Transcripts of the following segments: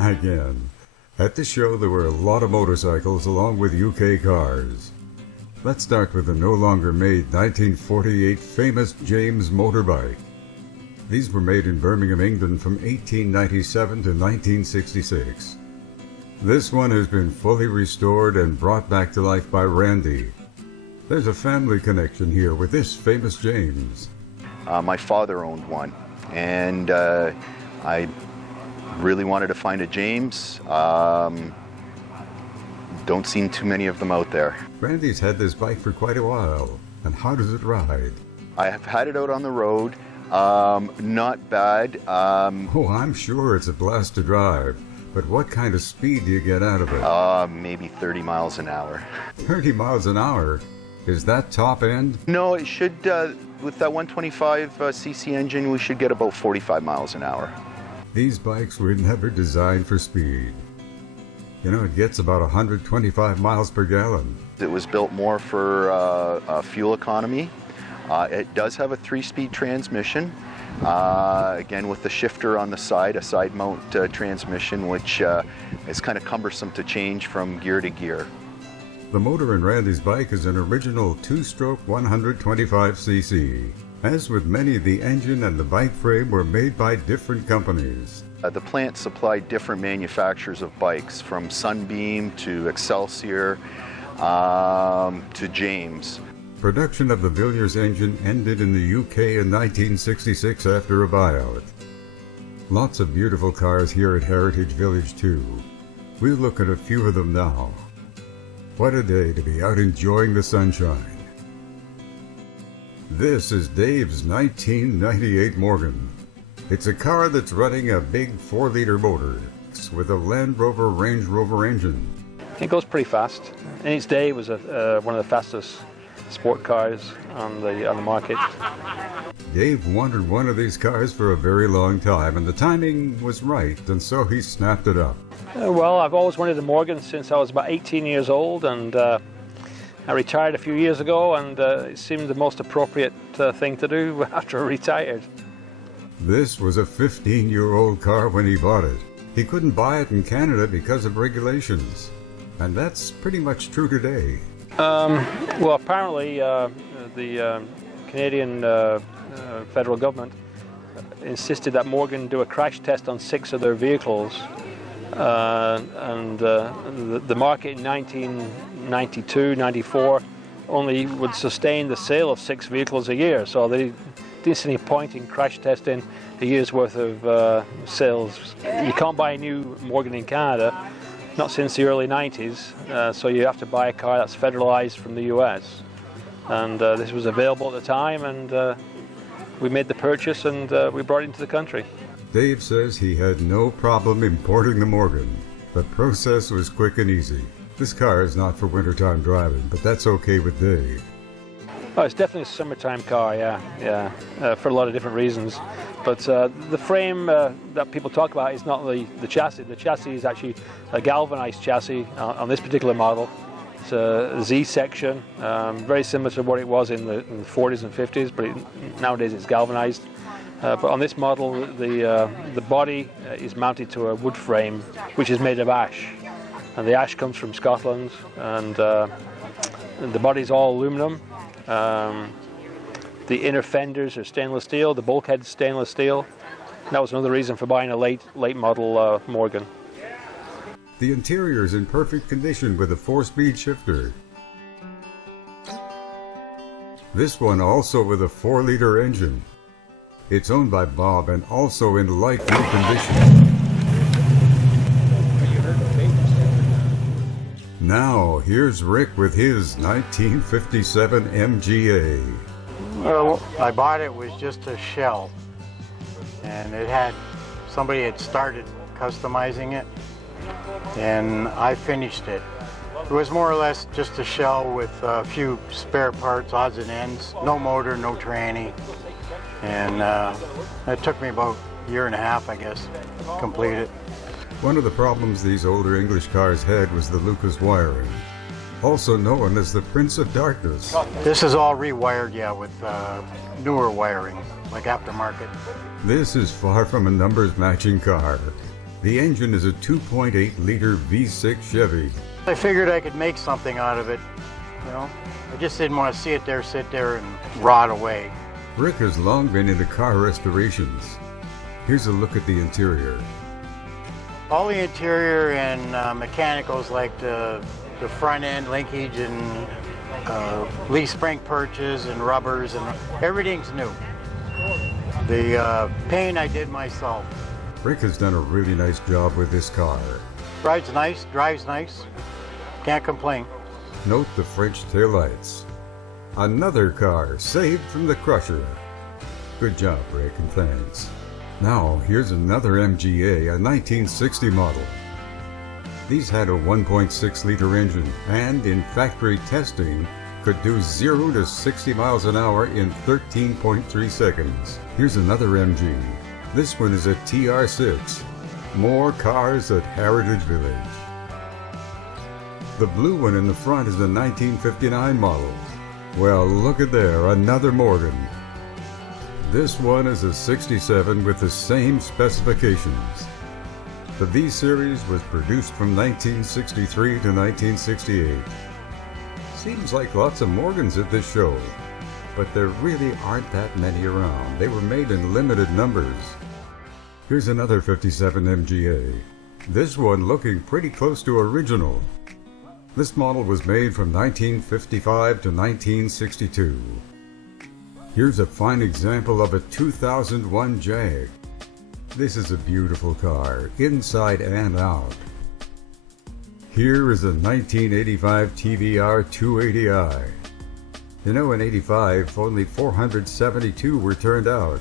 Again, at the show there were a lot of motorcycles along with UK cars. Let's start with the no longer made 1948 famous James motorbike. These were made in Birmingham, England from 1897 to 1966. This one has been fully restored and brought back to life by Randy. There's a family connection here with this famous James. My father owned one, and I really wanted to find a James. Don't see too many of them out there. Randy's had this bike for quite a while. And how does it ride? I have had it out on the road. Not bad. Oh, I'm sure it's a blast to drive. But what kind of speed do you get out of it? Maybe 30 miles an hour. 30 miles an hour? Is that top end? No, it should, with that 125cc engine, we should get about 45 miles an hour. These bikes were never designed for speed. You know, it gets about 125 miles per gallon. It was built more for fuel economy. It does have a 3-speed transmission. Again, with the shifter on the side, a side mount transmission, which is kind of cumbersome to change from gear to gear. The motor in Randy's bike is an original 2-stroke 125cc. As with many, the engine and the bike frame were made by different companies. The plant supplied different manufacturers of bikes, from Sunbeam to Excelsior to James. Production of the Villiers engine ended in the UK in 1966 after a buyout. Lots of beautiful cars here at Heritage Village too. We'll look at a few of them now. What a day to be out enjoying the sunshine. This is Dave's 1998 Morgan. It's a car that's running a big 4-liter motor with a Land Rover Range Rover engine. It goes pretty fast. In its day, it was one of the fastest sport cars on the market. Dave wanted one of these cars for a very long time, and the timing was right, and so he snapped it up. Well, I've always wanted a Morgan since I was about 18 years old, and I retired a few years ago, and it seemed the most appropriate thing to do after I retired. This was a 15-year-old car when he bought it. He couldn't buy it in Canada because of regulations, and that's pretty much true today. Well, apparently the Canadian federal government insisted that Morgan do a crash test on 6 of their vehicles, and the market in 1992, 94 only would sustain the sale of 6 vehicles a year, so they didn't see any point in crash testing a year's worth of sales. You can't buy a new Morgan in Canada, not since the early 90s, so you have to buy a car that's federalized from the US. And this was available at the time, and we made the purchase, and we brought it into the country. Dave says he had no problem importing the Morgan. The process was quick and easy. This car is not for wintertime driving, but that's okay with Dave. Oh, it's definitely a summertime car, yeah, for a lot of different reasons. But the frame that people talk about is not the chassis. The chassis is actually a galvanized chassis on this particular model. It's a Z-section, very similar to what it was in the 40s and 50s, but nowadays it's galvanized. But on this model, the body is mounted to a wood frame, which is made of ash. And the ash comes from Scotland, and the body's all aluminum. The inner fenders are stainless steel, the bulkhead's stainless steel. That was another reason for buying a late model Morgan. The interior is in perfect condition with a 4-speed shifter. This one also with a 4-liter engine. It's owned by Bob and also in like new condition. Now, here's Rick with his 1957 MGA. Well, I bought it was just a shell, and somebody had started customizing it, and I finished it. It was more or less just a shell with a few spare parts, odds and ends, no motor, no tranny, and it took me about a year and a half, I guess, to complete it. One of the problems these older English cars had was the Lucas wiring, also known as the Prince of Darkness. This is all rewired, yeah, with newer wiring, like aftermarket. This is far from a numbers matching car. The engine is a 2.8-liter V6 Chevy. I figured I could make something out of it, you know. I just didn't want to see it there, sit there and rot away. Rick has long been into car restorations. Here's a look at the interior. All the interior and mechanicals like the front end linkage and leaf spring perches and rubbers and everything's new. The paint I did myself. Rick has done a really nice job with this car. Rides nice, drives nice, can't complain. Note the French taillights. Another car saved from the crusher. Good job, Rick, and thanks. Now, here's another MGA, a 1960 model. These had a 1.6-liter engine, and in factory testing, could do 0 to 60 miles an hour in 13.3 seconds. Here's another MG. This one is a TR6. More cars at Heritage Village. The blue one in the front is a 1959 model. Well, look at there, another Morgan. This one is a 67 with the same specifications. The V-Series was produced from 1963 to 1968. Seems like lots of Morgans at this show, but there really aren't that many around. They were made in limited numbers. Here's another 57 MGA. This one looking pretty close to original. This model was made from 1955 to 1962. Here's a fine example of a 2001 Jag. This is a beautiful car, inside and out. Here is a 1985 TVR 280i. You know, in 85, only 472 were turned out.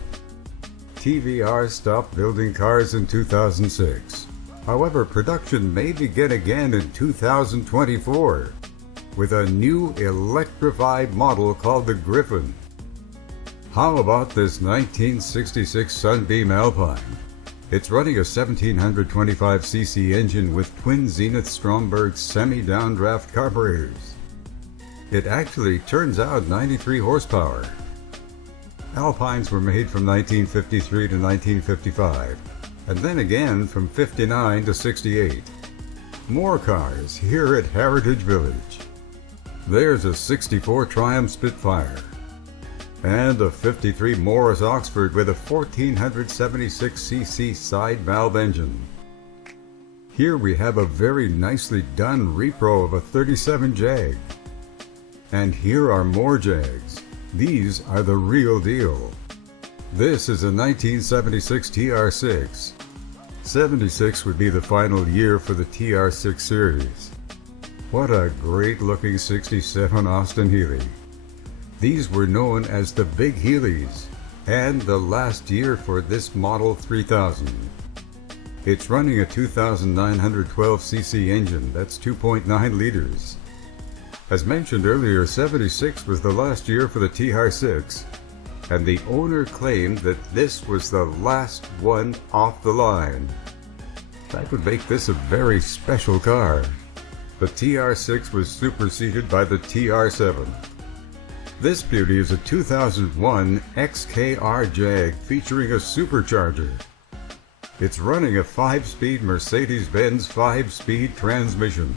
TVR stopped building cars in 2006. However, production may begin again in 2024 with a new electrified model called the Griffin. How about this 1966 Sunbeam Alpine? It's running a 1725cc engine with twin Zenith Stromberg semi-downdraft carburetors. It actually turns out 93 horsepower. Alpines were made from 1953 to 1955, and then again from 59 to 68. More cars here at Heritage Village. There's a 64 Triumph Spitfire, and a 53 Morris Oxford with a 1476cc side valve engine. Here we have a very nicely done repro of a 37 Jag. And here are more Jags. These are the real deal. This is a 1976 TR6. 76 would be the final year for the TR6 series. What a great looking 67 Austin Healey. These were known as the Big Heelys, and the last year for this Model 3000. It's running a 2,912cc engine, that's 2.9 liters. As mentioned earlier, 76 was the last year for the TR6, and the owner claimed that this was the last one off the line. That would make this a very special car. The TR6 was superseded by the TR7. This beauty is a 2001 XKR Jag featuring a supercharger. It's running a 5-speed Mercedes-Benz 5-speed transmission.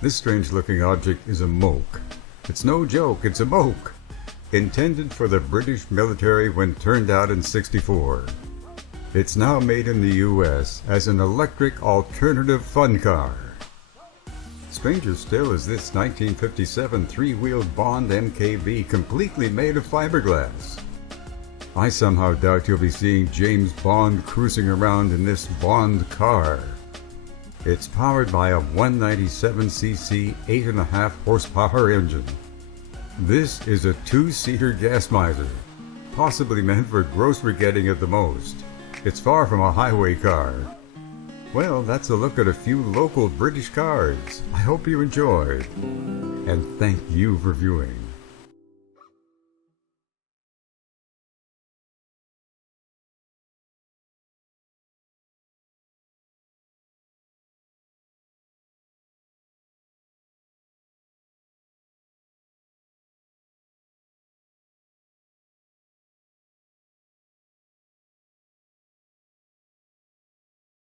This strange-looking object is a Moke. It's no joke, it's a Moke, intended for the British military when turned out in '64. It's now made in the US as an electric alternative fun car. Stranger still is this 1957 three-wheeled Bond MKV completely made of fiberglass. I somehow doubt you'll be seeing James Bond cruising around in this Bond car. It's powered by a 197cc 8.5 horsepower engine. This is a 2-seater gas miser, possibly meant for grocery getting at the most. It's far from a highway car. Well, that's a look at a few local British cars. I hope you enjoyed. And thank you for viewing.